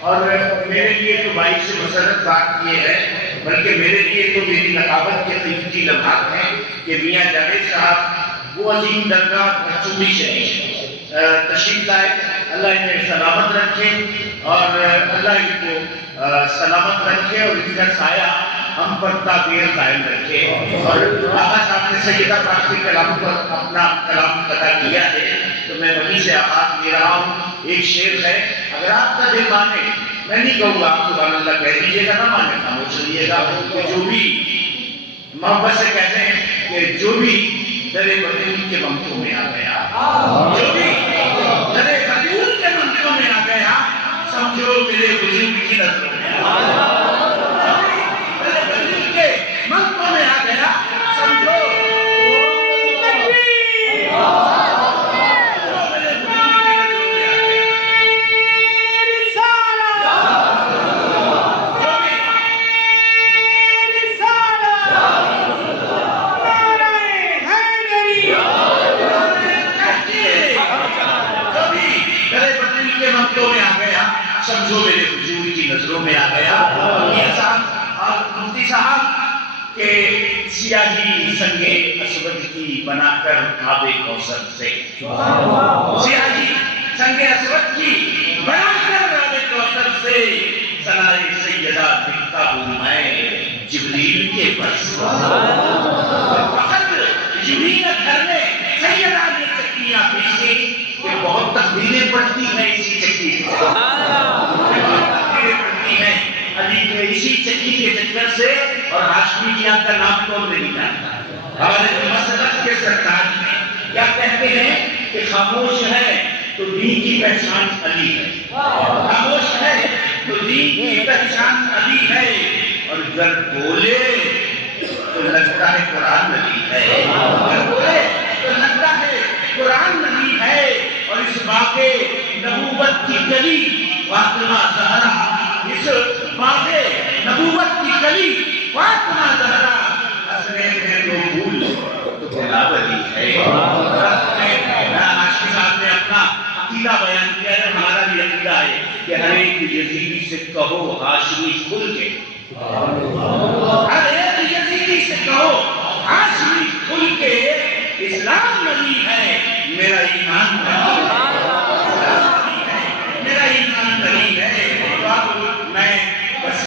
اور میرے لیے تو بھائی سے مسرت بات یہ ہے، بلکہ میرے لیے تو میری نقابت کے قیمتی لمحات ہیں کہ میاں جاوید صاحب وہ عظیم درگاہ بھرچوبی شریف تشریف لائے۔ اللہ انہیں سلامت رکھے اور اللہ ان کو سلامت رکھے اور ان کا سایہ ہم پر تعبیر قائم رکھے۔ اور آقا صاحب نے سیدہ پاک کے کلام پر اپنا کلام ادا کیا ہے تو میں وہیں سے آغاز لے رہا ہوں۔ ایک شعر ہے، اگر آپ کا دل مانے، میں نہیں کہوں گا آپ سبحان اللہ کہہ دیجیے گا، نہ مانے خاموش رہیے گا، کہ جو بھی محبت سے کہتے ہیں کہ جو بھی درے بدیون کے ممتوں میں آ گیا، جو بھی درے بدیون کے ممتوں میں آ گیا، سمجھو میرے بزرگ کی نظروں میں آ گیا، درے بدیون کے ممتوں میں آ گیا، سمجھو سمجھو میرے حضور کی نظروں میں آ گیا۔ یہ صاحب اور مفتی صاحب کہ سیاہی سنگے اسود کی بنا کر آب کوثر سے، سیاہی سنگے اسود کی بنا کر آب کوثر سے، سنائے سیدہ دکھتا ہوں میں جبریل کے برس۔ فقط جبریل گھر میں سیدہ نے چکیاں پیچھے کہ بہت تقدیریں پڑتی ہیں اسی چکی سے، اسی چکی کے چکر سے، اور ہاشمی کی آپ کا نام کون نہیں جانتا۔ ہمارے مسلک کے سرکار میں کیا کہتے ہیں کہ خاموش ہے تو دین کی پہچان علی ہے، خاموش ہے تو دین کی پہچان علی ہے، اور اگر بولے تو لگتا ہے قرآن نبی ہے، اگر بولے تو لگتا ہے قرآن نبی ہے۔ اور اس باغ نبوت کی کلی فاطمہ زہرا، اس باغ نبوت کی کلی فاطمہ زہرا، حسنین ہے تو پھول تو گلابی ہے۔ عاشق صاحب نے اپنا عقیدہ بیان کیا ہے، ہمارا بھی عقیدہ ہے کہ ہر ایک یزیدی سے کہو ہاشمی کھل کے، ہر ایک یزیدی سے کہو ہاشمی کھل کے، اسلام نبی ہے میرا ایمان ہے۔